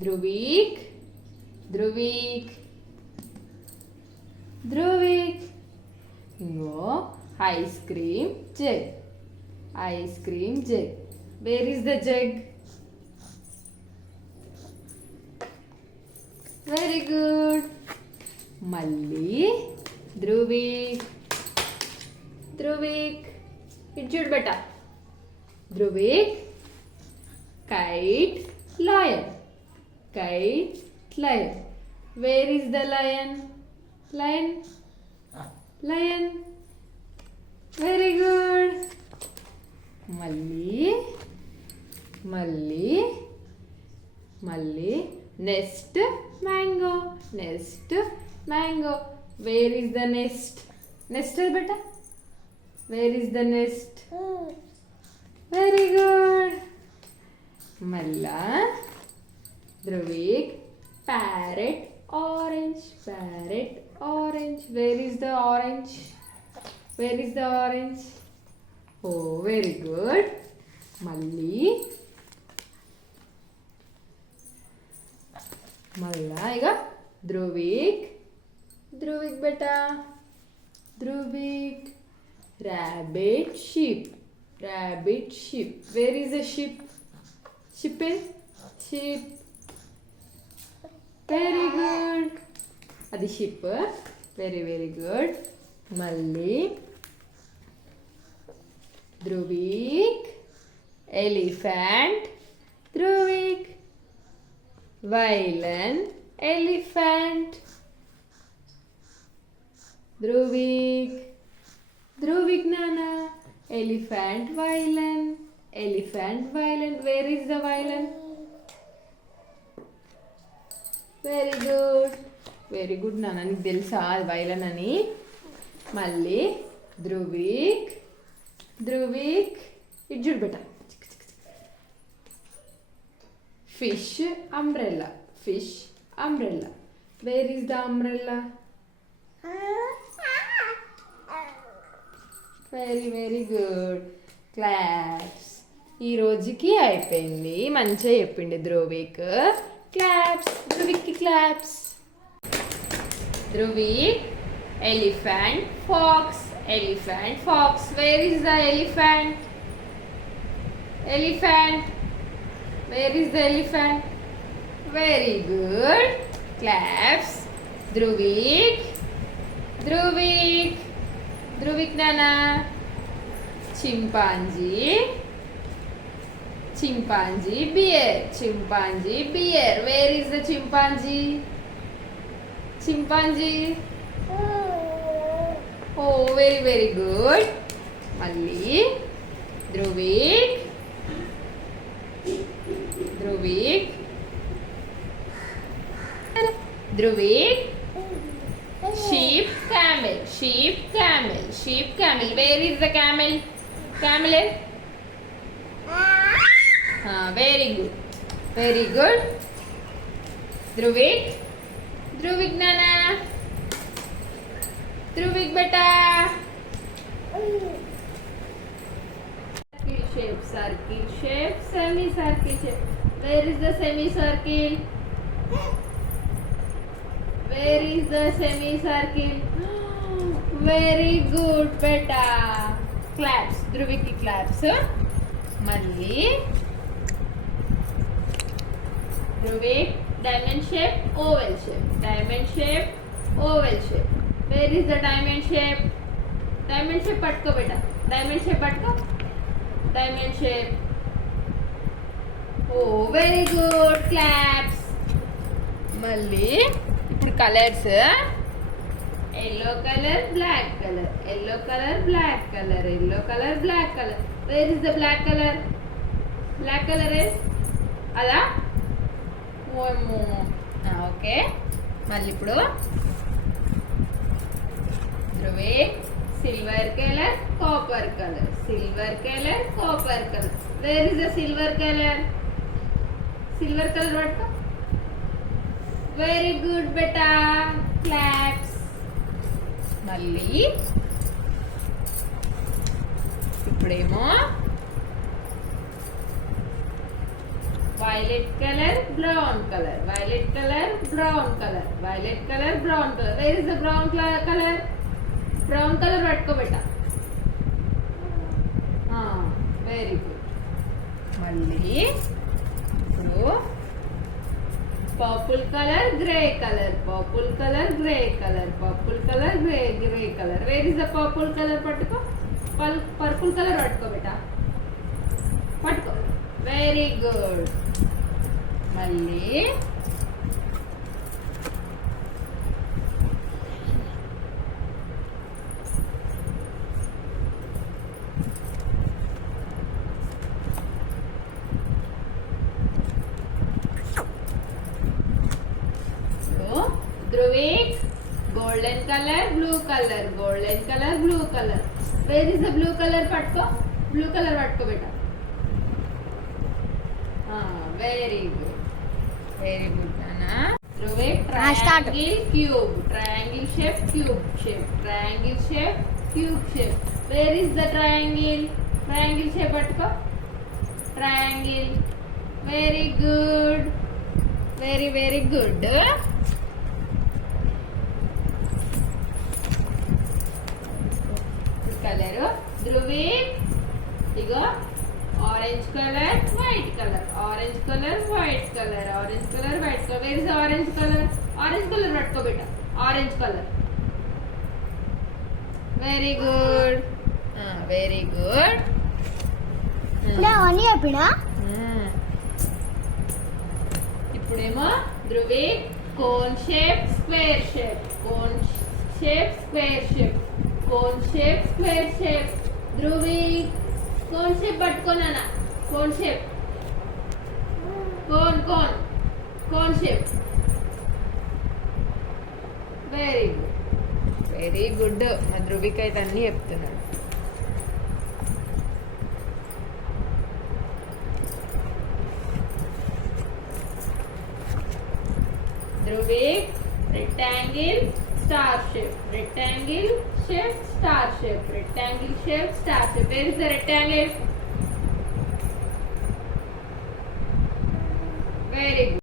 ధృవీక్ ధృవీక్ ధృవీక్. ఇంగో ice cream jug. Ice cream jug. Where is the jug? Very good. మళ్ళీ ధృవీక్ ధృవీక్. ఇటు చూడు బెట. Dhruvik kite lion. Kite lion. Where is the lion? Lion lion. Very good. మళ్ళీ మళ్ళీ మళ్ళీ nest mango. Nest mango. Where is the nest? Nest బెట. Where is the nest? Very good. మళ్ళా Dhruvik parrot orange. Parrot orange. Where is the orange? Where is the orange? Oh very good. మళ్ళీ మళ్ళా ఇక ధృవీక్ ధృవీక్ బెటా. ధృవీక్ rabbit sheep. Rabbit sheep. Where is the sheep? Sheep is sheep. Very good. అది sheep. Very good. మళ్ళీ ధృవీక్ ఎలిఫెంట్. ధృవీక్ violin elephant. ధృవీక్ ధృవీక్ నానా. Elephant violin. Elephant violin. Wear is the violin? Very good. Very good నాన్న. నీకు తెలుసా అది వైలన్ అని? మళ్ళీ ధృవీక్ ధృవీక్ ఇటు చూడు బెట. Fish umbrella. Fish umbrella. Where is the umbrella? Very good. Claps. ఈ రోజుకి అయిపోయింది. మంచిగా చెప్పింది ధృవీక్. క్లాప్స్. ధృవీక్కి claps. Dhruvik elephant fox. Elephant fox. Where is the elephant? Elephant. Where is the elephant? Very good. Claps. Dhruvik. Dhruvik. Dhruvik Nana. Chimpanzee. Chimpanzee bear. Chimpanzee bear. Where is the chimpanzee? Chimpanzee. Oh, very good. Malli. Dhruvik. Dhruvik. Dhruvik. Sheep, camel. Sheep, camel. Sheep, camel. Where is the camel? Camel is? Very good. Very good. Dhruvik. Dhruvik Nana. Dhruvik beta. Circle shape, semicircle shape. Where is the semicircle? Where is the semicircle? Very good, beta. Claps. Dhruvik ki claps. Malli. Dhruvik diamond shape, oval shape. Diamond shape, oval shape. Where is the diamond shape? Diamond shape patko beta. Diamond shape patko. Diamond shape. Oh, very good. Claps. మళ్ళీ ఇప్పుడు colours. Yellow colour black colour. Yellow colour black colour. Yellow colour black colour. Where is the black colour? Black colour is అలా. Okay. మళ్ళీ ఇప్పుడు ధృవీక్ silver color, copper color. Silver color, copper color. Where is the silver color? Silver color what? Very good beta. Claps. మళ్ళీ ఇప్పుడేమో violet color, brown color, violet color, brown color, violet color, brown color. Where is the brown color? Brown color పట్టుకో బెట. Very good. మళ్ళీ ఇప్పుడు purple colour, grey colour, purple colour, grey colour, purple colour, grey colour. Where is the purple colour? పట్టుకో. Purple colour పట్టుకో బెట. పట్టుకో. Very good. మళ్ళీ Dhruvik golden colour, blue colour, golden colour, blue colour. Where is the blue colour? పట్టుకో. Blue colour పట్టుకో బేట. Very good. Very good నానా. Dhruvik triangle, cube, triangle shape, cube shape, triangle shape, cube shape. Where is the triangle? Triangle shape పట్టుకో. Triangle. Very good. Very very good. Colour Dhruvi ఇగో orange colour, white colour, orange colour, white colour, orange colour, white colour. Where is orange colour? Orange colour పట్టుకో బేట. Orange colour. Very good. Very good. ఇప్పుడేమో Dhruvi cone shape, square shape, cone shape, square shape, cone shape, square shape. Dhruvi cone shape పట్టుకోనా? Cone shape. Cone cone cone shape. Very good. Very good. మా ధృవికి అయితే అన్ని చెప్తున్నాడు. Dhruvi rectangle, star shape, rectangle shape, star shape, rectangle shape, star shape. Where is the rectangle? Very good.